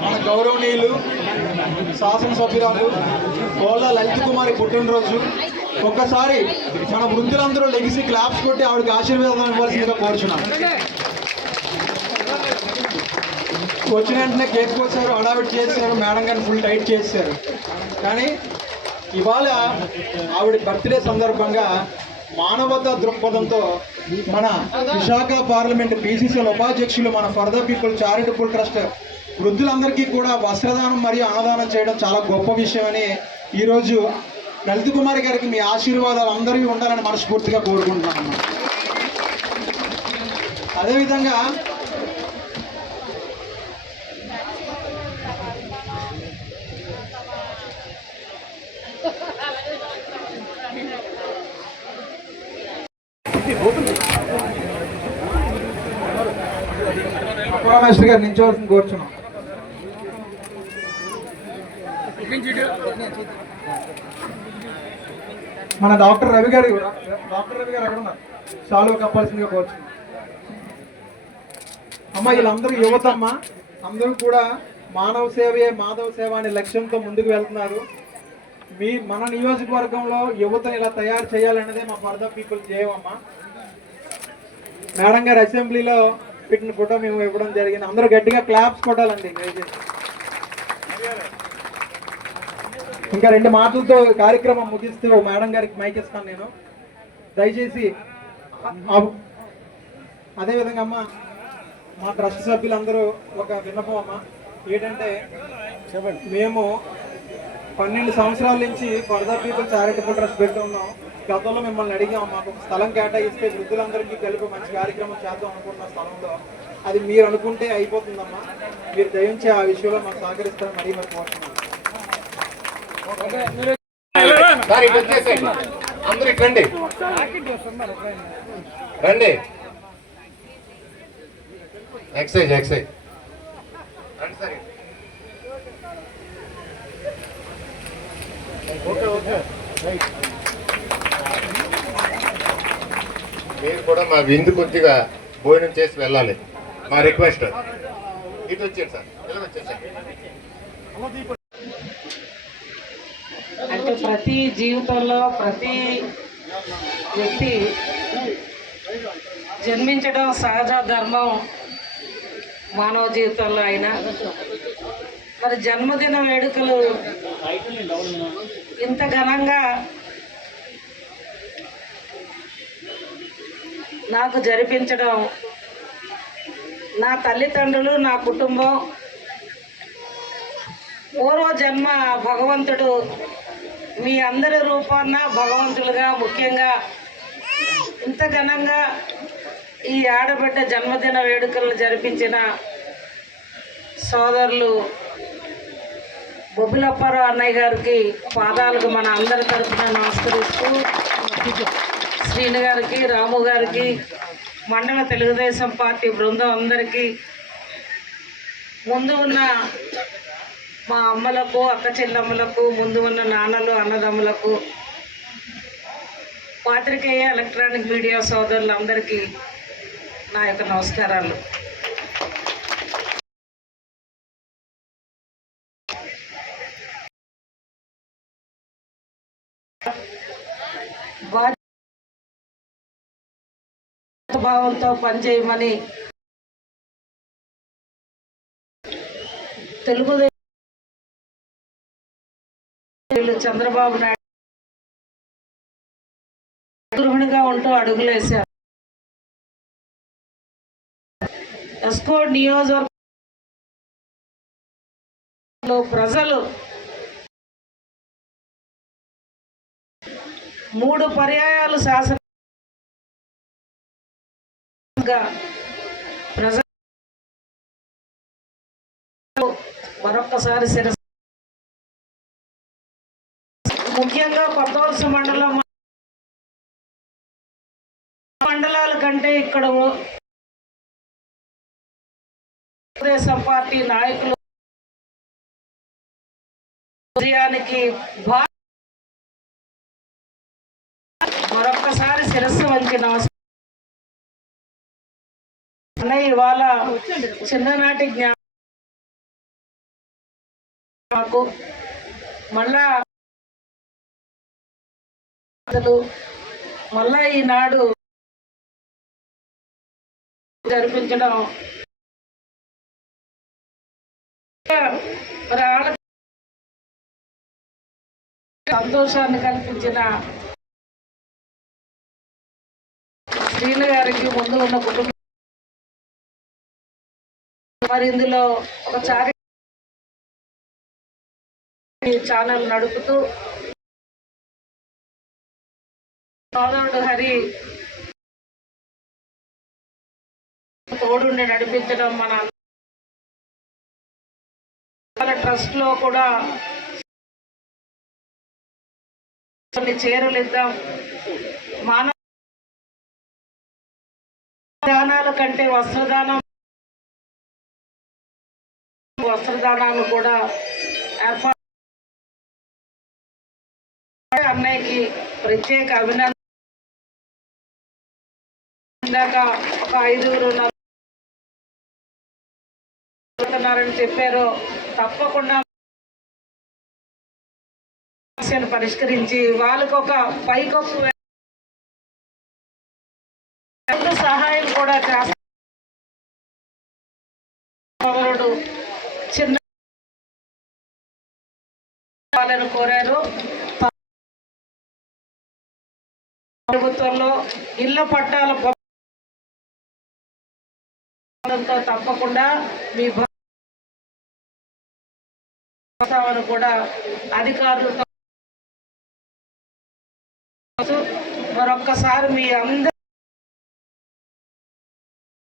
మన గౌరవనీయులు శాసనసభ్యురాలు కోళ్ళ లలిత్ కుమారి పుట్టినరోజు. ఒక్కసారి మన వృద్ధులందరూ లెగిసి క్లాప్స్ కొట్టి ఆవిడకి ఆశీర్వాదం ఇవ్వాల్సిందిగా కోరుచున్నాను వచ్చిన వెంటనే కేక్ కోసారు హడావిడి చేశారు మేడం గారిని ఫుల్ టైట్ చేశారు కానీ ఇవాళ ఆవిడ బర్త్డే సందర్భంగా మానవతా దృక్పథంతో మన విశాఖ పార్లమెంట్ పీసీసీల ఉపాధ్యక్షులు మన for the people charitable trust వృద్ధులందరికీ కూడా వస్త్రదానం మరియు అన్నదానం చేయడం చాలా గొప్ప విషయం అని ఈరోజు లలిత కుమారి గారికి మీ ఆశీర్వాదాలు అందరికీ ఉండాలని మనస్ఫూర్తిగా కోరుకుంటున్నాను. అదేవిధంగా అప్రామేశ్వరి గారు నించోవాల్సింది కోరుచున్నాం. మన డాక్టర్ రవి గారు డాక్టర్ రవి గారు ఎక్కడ ఉన్నారు. చాలు కప్పాల్సిందిగా కోరుచున్నాం. అమ్మ వీళ్ళందరూ యువత అమ్మ. అందరూ కూడా మానవ సేవయే మాధవ సేవ అనే లక్ష్యంతో ముందుకు వెళ్తున్నారు. మీ మన నియోజకవర్గంలో యువతను ఇలా తయారు చేయాలన్నదే మా ఫర్దర్ పీపుల్ చేయమమ్మా మేడం గారు అసెంబ్లీలో పెట్టిన ఫోటో మేము ఇవ్వడం జరిగింది. అందరూ గట్టిగా క్లాప్స్ కొట్టాలండి దయచేసి. ఇంకా రెండు మాటలతో కార్యక్రమం ముగిస్తూ మేడం గారికి మైక్ ఇస్తాను నేను. దయచేసి అదేవిధంగా అమ్మ మా ట్రస్ట్ సభ్యులందరూ ఒక విన్నపం అమ్మ. ఏంటంటే మేము పన్నెండు సంవత్సరాల నుంచి ఫర్దర్ పీపుల్ చారిటబుల్ ట్రస్ట్ పెడుతున్నాం గతంలో మిమ్మల్ని అడిగాం మాకు ఒక స్థలం కేటాయిస్తే వృద్ధులందరికీ కలిపి మంచి కార్యక్రమం చేద్దాం అనుకుంటున్న స్థలంలో అది మీరు అనుకుంటే అయిపోతుందమ్మా. మీరు దయించి ఆ విషయంలో మాకు సహకరిస్తారని మరీ మరి కోరుతున్నాం. సార్ ఇటు వచ్చేసేయండి అందరూ ఇటు రండి. రండి. Excise excise. రండి సార్ ఓకే ఓకే రైట్. మీరు కూడా మా విందు కొద్దిగా భోజనం చేసి వెళ్ళాలి. మా రిక్వెస్ట్. ఇది వచ్చేది సార్. ప్రతి జీవితంలో ప్రతి వ్యక్తి జన్మించడం సహజ ధర్మం మానవ జీవితంలో అయినా. మరి జన్మదిన వేడుకలు ఇంత ఘనంగా నాకు జరిపించడం నా తల్లిదండ్రులు నా కుటుంబం పూర్వ జన్మ భగవంతుడు మీ అందరి రూపాన్న భగవంతులుగా ముఖ్యంగా ఇంత ఘనంగా ఈ ఆడబిడ్డ జన్మదిన వేడుకలను జరిపించిన సోదరులు బొబ్బిలప్పారావు అన్నయ్య గారికి పాదాలకు మన అందరి తరఫున నమస్కరిస్తూ శ్రీను గారికి రాము గారికి మండల తెలుగుదేశం పార్టీ బృందం అందరికీ ముందు ఉన్న మా అమ్మలకు అక్క చెల్లమ్మలకు ముందు ఉన్న నాన్నలు అన్నదమ్ములకు పాత్రికేయ ఎలక్ట్రానిక్ మీడియా సోదరులందరికీ నా యొక్క నమస్కారాలు. భావంతో పనిచేయమని తెలుగుదేశం చంద్రబాబు నాయుడు గృహిణిగా ఉంటూ అడుగులేశారు. ఎస్కో నియోజకవర్గంలో ప్రజలు మూడు పర్యాయాలు శాసన ప్రజలు మరొక్కసారి శిరస్సు ముఖ్యంగా కొత్త వలస మండలం మండలాల కంటే ఇక్కడ తెలుగుదేశం పార్టీ నాయకులు విజయానికి మరొక్కసారి శిరస్సు వంచి నమస్కారం అన్నయ్య ఇవాళ చిన్ననాటి జ్ఞానం మాకు మళ్ళా అసలు మళ్ళా ఈనాడు జరిపించడం. మరి ఆడ సంతోషాన్ని కల్పించిన స్త్రీల గారికి ముందు ఉన్న కుటుంబం మరి ఇందులో ఒక చారి ఛానల్ నడుపుతూ సోదరుడు హరి. తోడుండి నడిపించడం మన ట్రస్ట్లో కూడా కొన్ని చీరలు ఇద్దాం. మానవ దానాల కంటే వస్త్రదానం వస్త్రదానాలు కూడా ఏర్పాటు అన్నయ్యకి ప్రత్యేక అభినందన ఇందాక ఒక ఐదుగురు ఉన్నారని చెప్పారు తప్పకుండా సమస్యను పరిష్కరించి వాళ్ళకు ఒక పైకప్పు సహాయం కూడా చేస్తారు చిన్న వాళ్ళని కోరారు. ప్రభుత్వంలో ఇళ్ళ పట్టాల పొందడంతో తప్పకుండా మీ భర్తను కూడా అధికారులతో మరొక్కసారి మీ అందరి